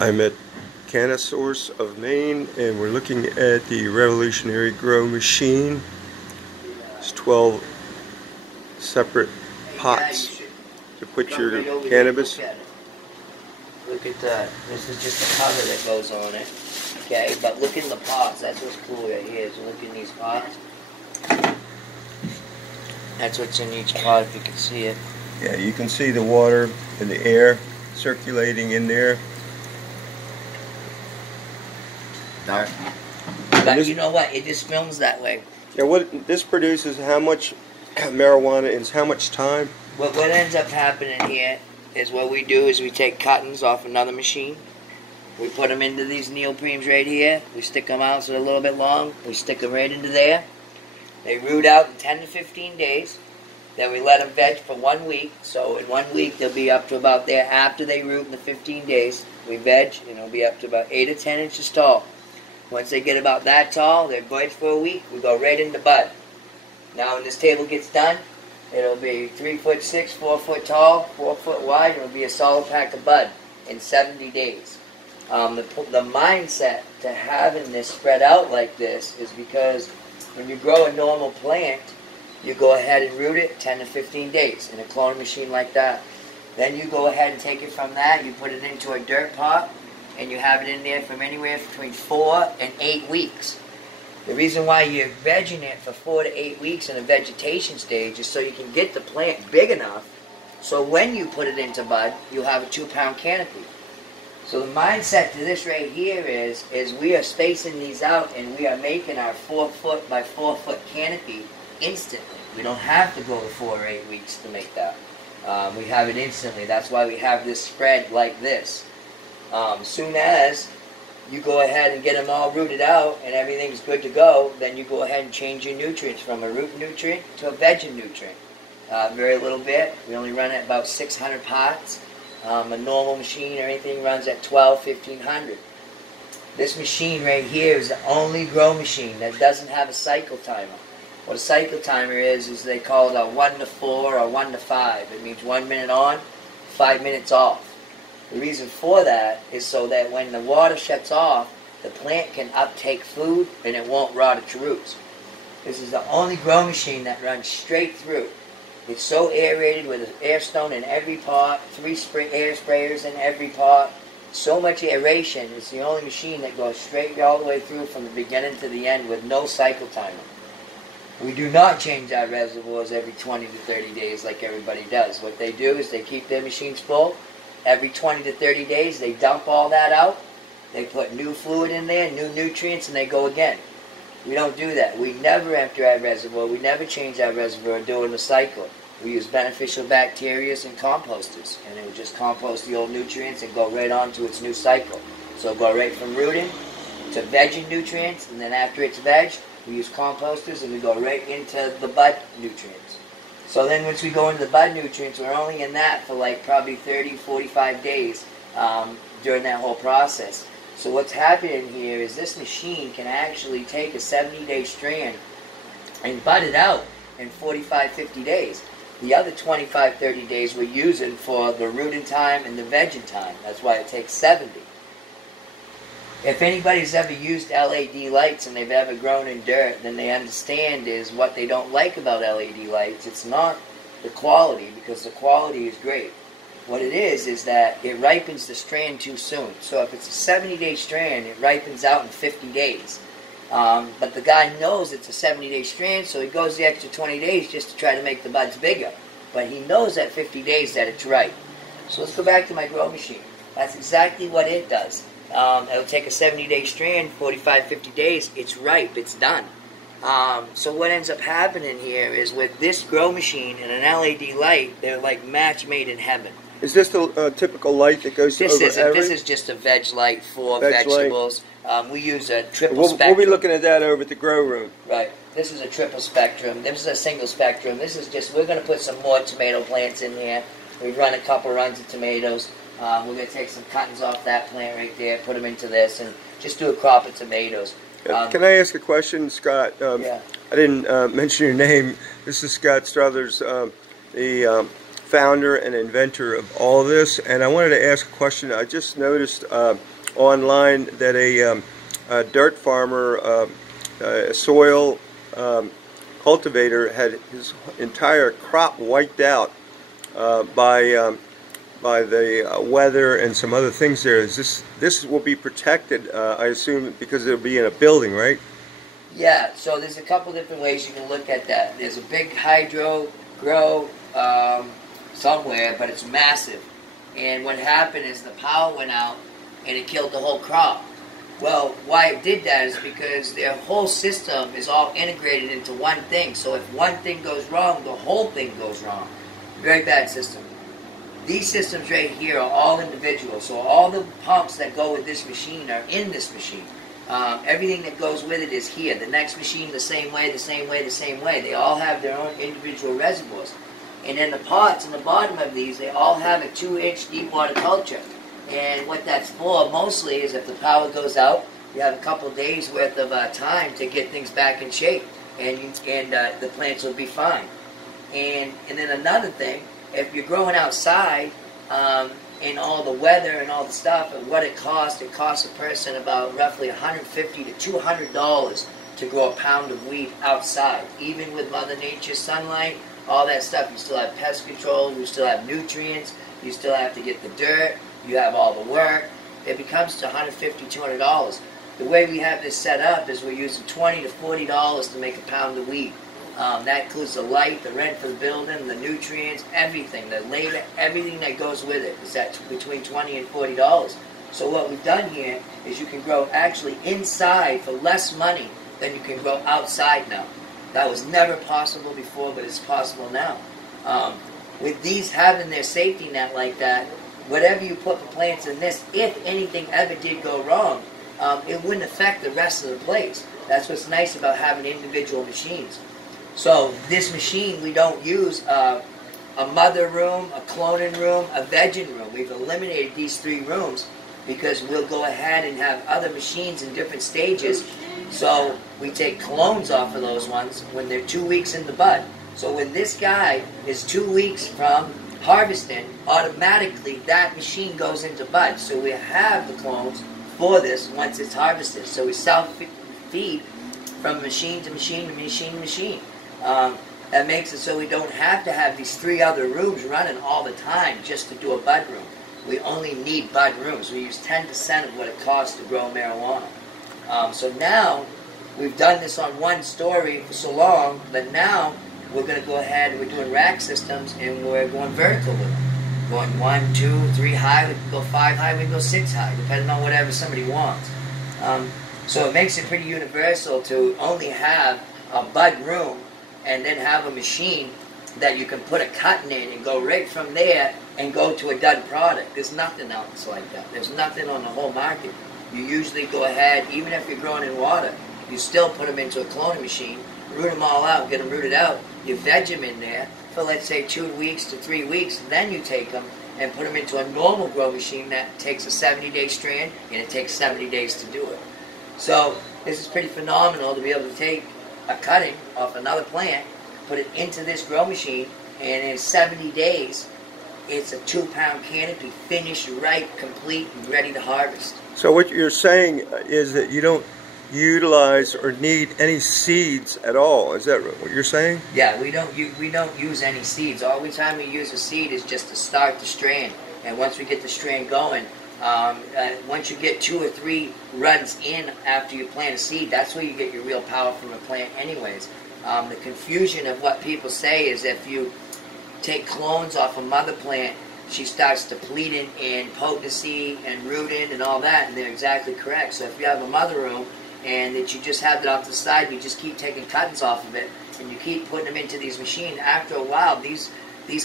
I'm at Cannabis of Maine, and we're looking at the revolutionary grow machine. It's 12 separate pots to put your cannabis. Look at that. This is just the cover that goes on it. Okay, but look in the pots. That's what's cool right here. So look in these pots. That's what's in each pot, if you can see it. Yeah, you can see the water and the air circulating in there. Dark. But you know what? It just films that way. Yeah, what this produces, how much marijuana in how much time? What ends up happening here is what we do is we take cuttings off another machine. We put them into these neoprenes right here. We stick them out so they're a little bit long. We stick them right into there. They root out in 10 to 15 days. Then we let them veg for 1 week. So in 1 week they'll be up to about there after they root in the 15 days. We veg and it'll be up to about 8 or 10 inches tall. Once they get about that tall, they're veg for a week. We go right into bud. Now when this table gets done, it'll be 3'6", 4 foot tall, 4 foot wide. It'll be a solid pack of bud in 70 days. The mindset to having this spread out like this is because when you grow a normal plant, you go ahead and root it 10 to 15 days in a cloning machine like that. Then you go ahead and take it from that, you put it into a dirt pot, and you have it in there from anywhere between 4 and 8 weeks. The reason why you're vegging it for 4 to 8 weeks in a vegetation stage is so you can get the plant big enough so when you put it into bud, you'll have a 2-pound canopy. So the mindset to this right here is we are spacing these out and we are making our 4 foot by 4 foot canopy instantly. We don't have to go to 4 or 8 weeks to make that. We have it instantly. That's why we have this spread like this. Soon as you go ahead and get them all rooted out and everything's good to go, then you go ahead and change your nutrients from a root nutrient to a veg nutrient. Very little bit. We only run at about 600 pots. A normal machine or anything runs at 1,500. This machine right here is the only grow machine that doesn't have a cycle timer. What a cycle timer is they call it a 1 to 4 or 1 to 5. It means 1 minute on, 5 minutes off. The reason for that is so that when the water shuts off, the plant can uptake food and it won't rot its roots. This is the only grow machine that runs straight through. It's so aerated with an air stone in every pot, 3 air sprayers in every pot. So much aeration. It's the only machine that goes straight all the way through from the beginning to the end with no cycle timer. We do not change our reservoirs every 20 to 30 days like everybody does. What they do is they keep their machines full. Every 20 to 30 days they dump all that out. They put new fluid in there, new nutrients, and they go again. We don't do that. We never empty our reservoir. We never change our reservoir during the cycle. We use beneficial bacteria and composters, and it will just compost the old nutrients and go right on to its new cycle. So go right from rooting to vegging nutrients, and then after it's veg, we use composters and we go right into the bud nutrients. So then once we go into the bud nutrients, we're only in that for like probably 30, 45 days during that whole process. So what's happening here is this machine can actually take a 70-day strand and bud it out in 45, 50 days. The other 25, 30 days we're using for the rooting time and the vegging time. That's why it takes 70. If anybody's ever used LED lights and they've ever grown in dirt, then they understand is what they don't like about LED lights. It's not the quality, because the quality is great. What it is that it ripens the strand too soon. So if it's a 70-day strand, it ripens out in 50 days. But the guy knows it's a 70-day strand, so he goes the extra 20 days just to try to make the buds bigger. But he knows at 50 days that it's ripe. So let's go back to my grow machine. That's exactly what it does. It'll take a 70-day strand, 45, 50 days, it's ripe, it's done. So what ends up happening here is with this grow machine and an LED light, they're like match made in heaven. Is this the typical light that goes over every? This is just a veg light for vegetables. We use a triple spectrum. We'll be looking at that over at the grow room. Right. This is a triple spectrum. This is a single spectrum. This is just, we're going to put some more tomato plants in here. We've run a couple runs of tomatoes. We're going to take some cuttings off that plant right there, put them into this, and just do a crop of tomatoes. Can I ask a question, Scott? Yeah. I didn't mention your name. This is Scott Struthers, the founder and inventor of all this, and I wanted to ask a question. I just noticed online that a dirt farmer, a soil cultivator, had his entire crop wiped out by the weather and some other things there. Is this will be protected, I assume, because it'll be in a building, right? Yeah, so there's a couple different ways you can look at that. There's a big hydro grow somewhere, but it's massive. And what happened is the power went out and it killed the whole crop. Well, why it did that is because their whole system is all integrated into one thing. So if one thing goes wrong, the whole thing goes wrong. Very bad system. These systems right here are all individual. So all the pumps that go with this machine are in this machine. Everything that goes with it is here. The next machine, the same way, the same way, the same way. They all have their own individual reservoirs. And then the pots in the bottom of these, they all have a 2-inch deep water culture. And what that's for mostly is if the power goes out, you have a couple days worth of time to get things back in shape. And the plants will be fine. And then another thing, if you're growing outside, and all the weather and all the stuff and what it costs a person about roughly $150 to $200 to grow a pound of weed outside. Even with Mother Nature's sunlight, all that stuff, you still have pest control, you still have nutrients, you still have to get the dirt, you have all the work. It becomes to $150, $200. The way we have this set up is we're using $20 to $40 to make a pound of weed. That includes the light, the rent for the building, the nutrients, everything, the labor, everything that goes with it is at between $20 and $40. So what we've done here is you can grow actually inside for less money than you can grow outside now. That was never possible before, but it's possible now. With these having their safety net like that, whatever you put the plants in this, if anything ever did go wrong, it wouldn't affect the rest of the place. That's what's nice about having individual machines. So this machine, we don't use a mother room, a cloning room, a vegging room. We've eliminated these 3 rooms because we'll go ahead and have other machines in different stages. So we take clones off of those ones when they're 2 weeks in the bud. So when this guy is 2 weeks from harvesting, automatically that machine goes into bud. So we have the clones for this once it's harvested. So we self-feed from machine to machine to machine to machine. That makes it so we don't have to have these 3 other rooms running all the time just to do a bud room. We only need bud rooms. We use 10% of what it costs to grow marijuana. So now, we've done this on one story for so long, that now we're going to go ahead and we're doing rack systems and we're going vertical with them. Going 1, 2, 3 high, we can go 5 high, we can go 6 high, depending on whatever somebody wants. So it makes it pretty universal to only have a bud room and then have a machine that you can put a cutting in and go right from there and go to a done product. There's nothing else like that. There's nothing on the whole market. You usually go ahead, even if you're growing in water, you still put them into a cloning machine, root them all out, get them rooted out, you veg them in there for let's say 2 weeks to 3 weeks, then you take them and put them into a normal grow machine that takes a 70-day strand and it takes 70 days to do it. So this is pretty phenomenal to be able to take a cutting off another plant, put it into this grow machine, and in 70 days, it's a 2-pound canopy, finished, ripe, complete, and ready to harvest. So what you're saying is that you don't utilize or need any seeds at all. Is that what you're saying? Yeah, we don't use any seeds. All the time we use a seed is just to start the strand. And once we get the strand going, once you get 2 or 3 runs in after you plant a seed, that's where you get your real power from a plant anyways. The confusion of what people say is if you take clones off a mother plant, she starts depleting in potency and rooting and all that, and they're exactly correct. So if you have a mother room and that you just have it off the side, you just keep taking cuttings off of it, and you keep putting them into these machines, after a while, these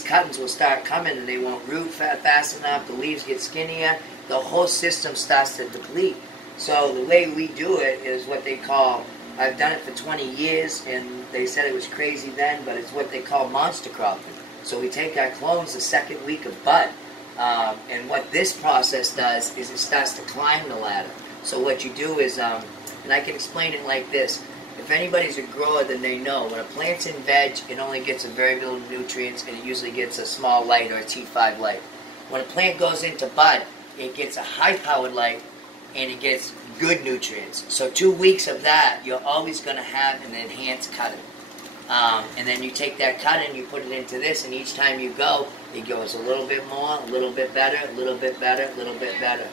cuttings will start coming and they won't root fast enough, the leaves get skinnier, the whole system starts to deplete. So the way we do it is what they call, I've done it for 20 years, and they said it was crazy then, but it's what they call monster cropping. So we take our clones the 2nd week of bud, and what this process does is it starts to climb the ladder. So what you do is, and I can explain it like this, if anybody's a grower, then they know, when a plant's in veg, it only gets a very little nutrients, and it usually gets a small light or a T5 light. When a plant goes into bud, it gets a high-powered light and it gets good nutrients. So 2 weeks of that, you're always going to have an enhanced cutting. And then you take that cutting, you put it into this, and each time you go, it goes a little bit more, a little bit better, a little bit better, a little bit better.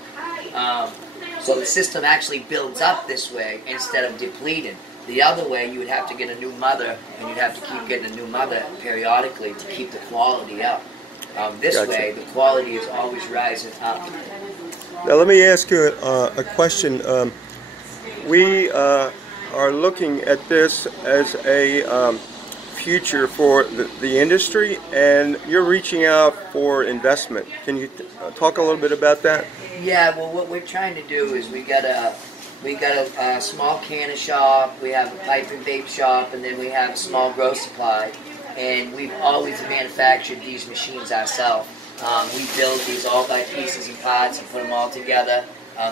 So the system actually builds up this way instead of depleting. The other way, you would have to get a new mother, and you'd have to keep getting a new mother periodically to keep the quality up. This Gotcha. way, the quality is always rising up. Now let me ask you a question. We are looking at this as a future for the industry, and you're reaching out for investment. Can you talk a little bit about that? Yeah, well, what we're trying to do is we got a small canna shop, we have a pipe and vape shop, and then we have a small grow supply. And we've always manufactured these machines ourselves. We build these all by pieces and parts and put them all together.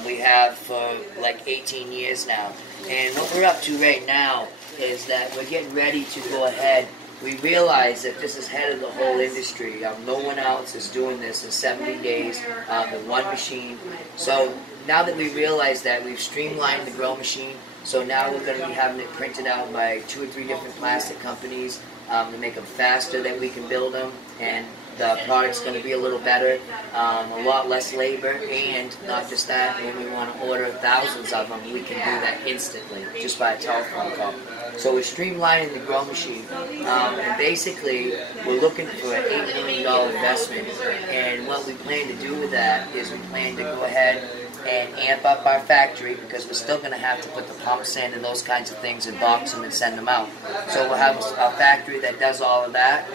We have for like 18 years now. And what we're up to right now is that we're getting ready to go ahead. We realize that this is head of the whole industry. No one else is doing this in 70 days in one machine. So now that we realize that, we've streamlined the grow machine. So now we're going to be having it printed out by 2 or 3 different plastic companies to make them faster that we can build them. And the product's going to be a little better, a lot less labor, and not just that, when we want to order thousands of them, we can do that instantly, just by a telephone call. So we're streamlining the grow machine, and basically we're looking for an $8 million investment, and what we plan to do with that is we plan to go ahead and amp up our factory, because we're still going to have to put the pumps in and those kinds of things and box them and send them out. So we'll have a factory that does all of that.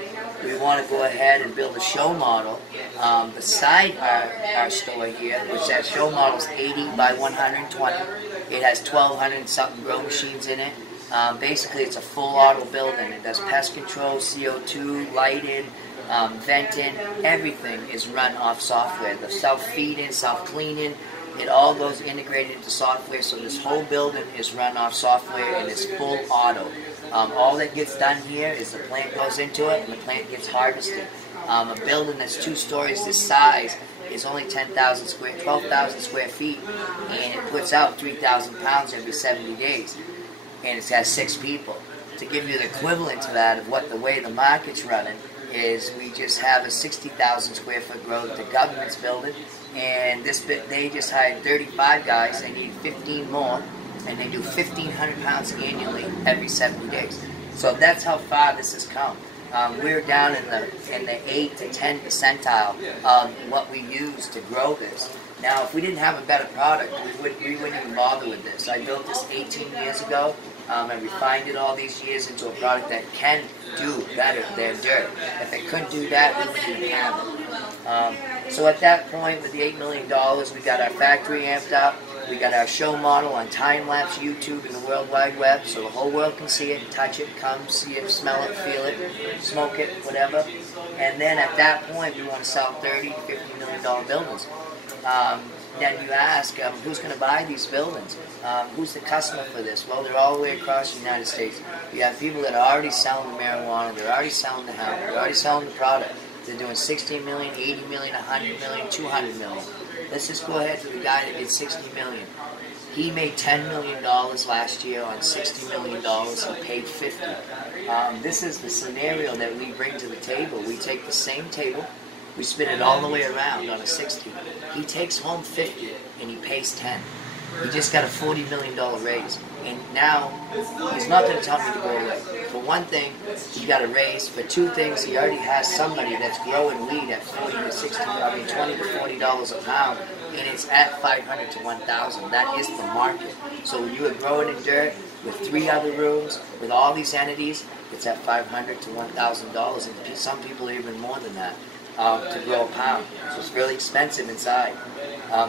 We want to go ahead and build a show model beside our store here, which that show model is 80 by 120. It has 1,200 something grow machines in it. Basically, it's a full auto building. It does pest control, CO2, lighting, venting. Everything is run off software. The self-feeding, self-cleaning, it all goes integrated into software. So this whole building is run off software, and it's full auto. All that gets done here is the plant goes into it and the plant gets harvested. A building that's 2 stories this size is only 12,000 square feet, and it puts out 3,000 pounds every 70 days. And it has 6 people. To give you the equivalent to that of what the way the market's running is, we just have a 60,000 square foot grow that the government's building, and they just hired 35 guys. They need 15 more, and they do 1,500 pounds annually every 70 days. So that's how far this has come. We're down in the 8 to 10 percentile of what we use to grow this. Now, if we didn't have a better product, we wouldn't even bother with this. I built this 18 years ago. I refined it all these years into a product that can do better than dirt. If it couldn't do that, we wouldn't even have it. So at that point, with the $8 million, we got our factory amped up. We got our show model on time-lapse YouTube and the World Wide Web, so the whole world can see it, touch it, come, see it, smell it, feel it, smoke it, whatever. And then at that point, we want to sell $30 to $50 million buildings. Then you ask, who's going to buy these buildings? Who's the customer for this? Well, they're all the way across the United States. You have people that are already selling the marijuana, they're already selling the hemp, they're already selling the product. They're doing 60 million, 80 million, 100 million, 200 million. Let's just go ahead to the guy that did 60 million. He made $10 million last year on $60 million. He paid 50. This is the scenario that we bring to the table. We take the same table, we spin it all the way around on a 60. He takes home 50 and he pays 10. He just got a $40 million raise. And now, he's not going to tell me to go away. For one thing, he got a raise. For 2 things, he already has somebody that's growing weed at $20 to $40 a pound, and it's at $500 to $1,000. That is the market. So when you are growing in dirt with 3 other rooms, with all these entities, it's at $500 to $1,000, and some people are even more than that. To grow a pound. So it's really expensive inside.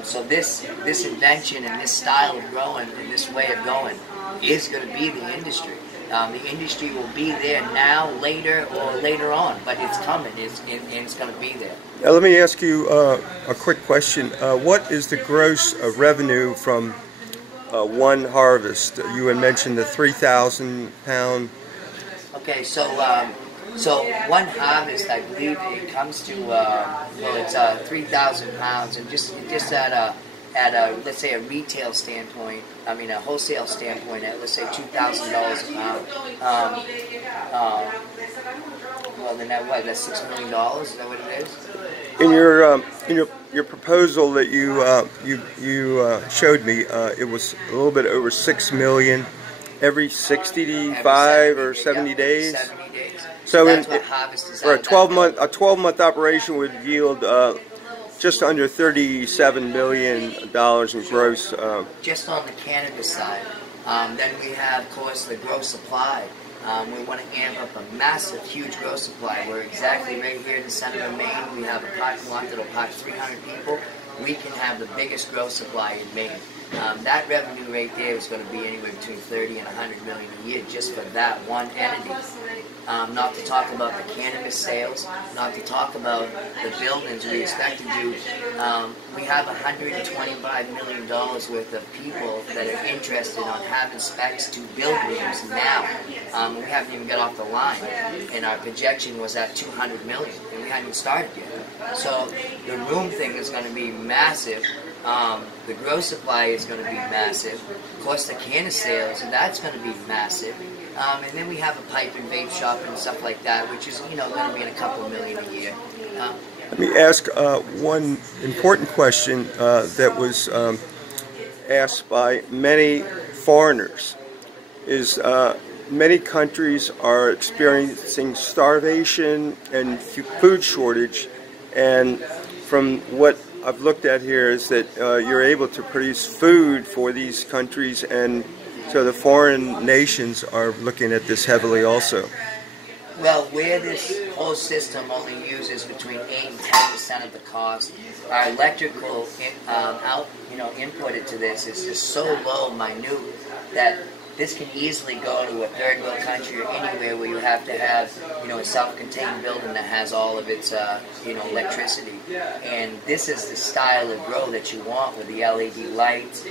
So this invention and this style of growing and this way of going is going to be the industry. The industry will be there now, later, or later on, but it's coming, and it's going to be there. Now let me ask you a quick question. What is the gross revenue from one harvest? You had mentioned the 3,000 pound. Okay, so one harvest, I believe it comes to, it's 3,000 pounds, and just at at a, let's say, a retail standpoint, I mean a wholesale standpoint, at let's say $2,000 a pound. Well, then that's $6 million. Is that what it is? In your proposal that you showed me, it was a little bit over $6 million every 65 or 70 days. 70 days. So that's what harvest is. For a 12-month operation would yield just under $37 million in gross. Just on the cannabis side. Then we have, of course, the gross supply. We want to amp up a massive, huge grow supply. We're exactly right here in the center of Maine. We have a parking lot that'll park 300 people. We can have the biggest grow supply in Maine. That revenue right there is going to be anywhere between 30 and 100 million a year just for that one entity. Not to talk about the cannabis sales, not to talk about the buildings we expect to do. We have $125 million worth of people that are interested on having specs to build rooms now. We haven't even got off the line, and our projection was at 200 million, and we hadn't even started yet. So the room thing is going to be massive. The grow supply is going to be massive. Of course, the cannabis sales, that's going to be massive. And then we have a pipe and vape shop and stuff like that, which is, going to be in a couple million a year. Let me ask one important question that was asked by many foreigners. Is many countries are experiencing starvation and food shortage, and from what I've looked at here is that you're able to produce food for these countries, and so the foreign nations are looking at this heavily also. Well, where this whole system only uses between 8 and 10% of the cost, our electrical input into this is just so low, minute, that this can easily go to a third world country or anywhere where you have to have, a self-contained building that has all of its, electricity. And this is the style of grow that you want with the LED lights.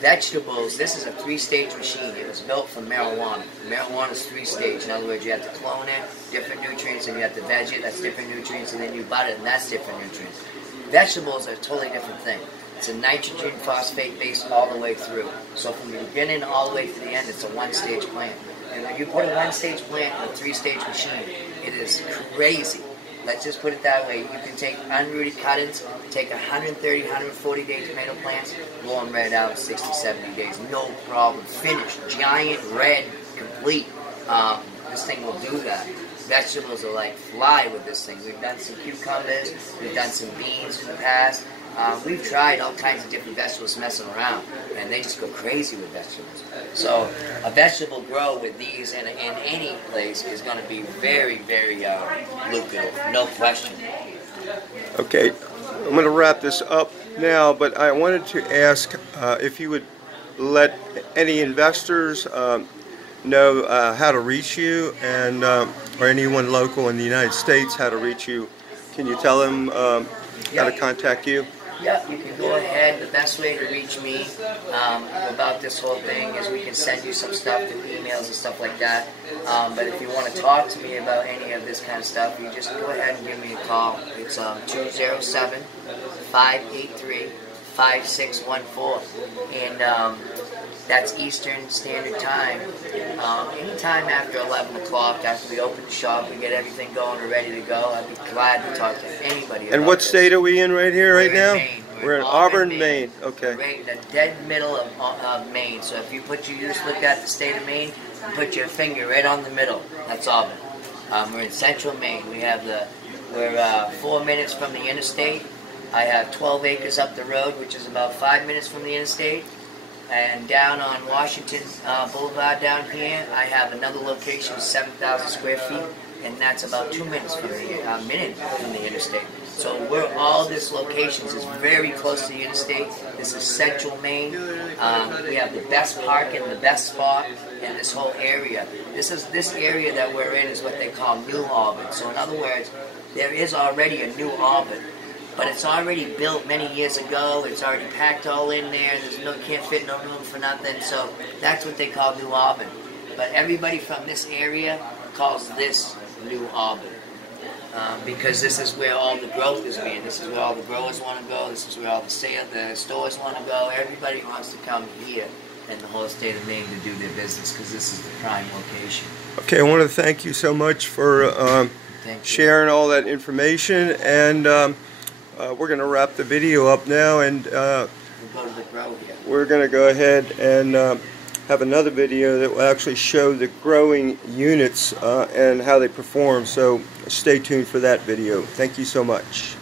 Vegetables, this is a 3-stage machine. It was built for marijuana. Marijuana is 3-stage. In other words, you have to clone it, different nutrients, and you have to veg it, that's different nutrients, and then you bud it, and that's different nutrients. Vegetables are a totally different thing. It's a nitrogen phosphate base all the way through. So from the beginning all the way to the end, it's a 1-stage plant. And when you put a 1-stage plant in a 3-stage machine, it is crazy. Let's just put it that way. You can take unrooted cuttings, take 130, 140 day tomato plants, blow them right out in 60, 70 days. No problem. Finished. Giant, red, complete. This thing will do that. Vegetables are like fly with this thing. We've done some cucumbers, we've done some beans in the past. We've tried all kinds of different vegetables messing around, and they just go crazy with vegetables. So a vegetable grow with these in any place is going to be very, very lucrative, no question. Okay, I'm going to wrap this up now, but I wanted to ask if you would let any investors know how to reach you, and or anyone local in the United States how to reach you. Can you tell them how to contact you? Yeah, you can go ahead. The best way to reach me about this whole thing is we can send you some stuff through emails and stuff like that. But if you want to talk to me about any of this kind of stuff, you just go ahead and give me a call. It's 207-583-5614. And that's Eastern Standard Time. Anytime after 11 o'clock, after we open the shop, we get everything going and ready to go. I'd be glad to talk to anybody about And what this. state are we in right here, right now? Maine. We're in Auburn, Maine. Okay. Right in the dead middle of Maine. So if you just look at the state of Maine, and put your finger right on the middle. That's Auburn. We're in central Maine. We're 4 minutes from the interstate. I have 12 acres up the road, which is about 5 minutes from the interstate. And down on Washington Boulevard down here, I have another location with 7,000 square feet, and that's about 2 minutes from the interstate. So all this locations is very close to the interstate. This is central Maine. We have the best parking, the best spot in this whole area. This area that we're in is what they call New Auburn. So in other words, there is already a New Auburn. But it's already built many years ago. It's already packed all in there. Can't fit no room for nothing. So that's what they call New Auburn. But everybody from this area calls this New Auburn. because this is where all the growth is being. This is where all the growers want to go. This is where all the stores want to go. Everybody wants to come here in the whole state of Maine to do their business because this is the prime location. Okay, I want to thank you so much for sharing all that information, and we're going to wrap the video up now, and We'll go to the grow here. we're going to go ahead and have another video that will actually show the growing units and how they perform, so stay tuned for that video. Thank you so much.